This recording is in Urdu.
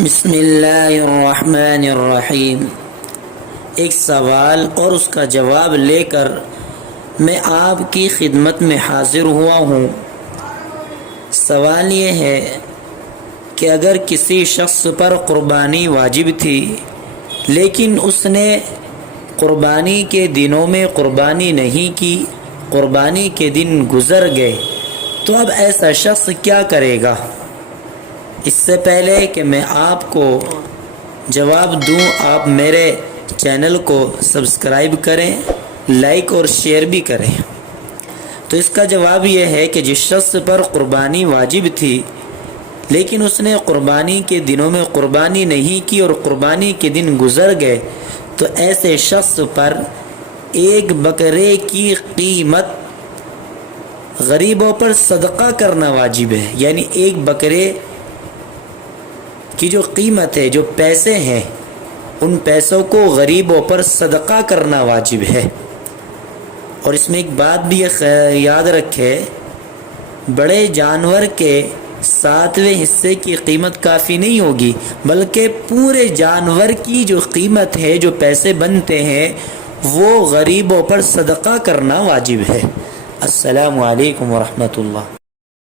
بسم اللہ الرحمن الرحیم۔ ایک سوال اور اس کا جواب لے کر میں آپ کی خدمت میں حاضر ہوا ہوں۔ سوال یہ ہے کہ اگر کسی شخص پر قربانی واجب تھی لیکن اس نے قربانی کے دنوں میں قربانی نہیں کی، قربانی کے دن گزر گئے، تو اب ایسا شخص کیا کرے گا؟ اس سے پہلے کہ میں آپ کو جواب دوں، آپ میرے چینل کو سبسکرائب کریں، لائک اور شیئر بھی کریں۔ تو اس کا جواب یہ ہے کہ جس شخص پر قربانی واجب تھی لیکن اس نے قربانی کے دنوں میں قربانی نہیں کی اور قربانی کے دن گزر گئے، تو ایسے شخص پر ایک بکرے کی قیمت غریبوں پر صدقہ کرنا واجب ہے۔ یعنی ایک بکرے کی جو قیمت ہے، جو پیسے ہیں، ان پیسوں کو غریبوں پر صدقہ کرنا واجب ہے۔ اور اس میں ایک بات بھی یاد رکھے، بڑے جانور کے 7ویں حصے کی قیمت کافی نہیں ہوگی، بلکہ پورے جانور کی جو قیمت ہے، جو پیسے بنتے ہیں، وہ غریبوں پر صدقہ کرنا واجب ہے۔ السلام علیکم ورحمۃ اللہ۔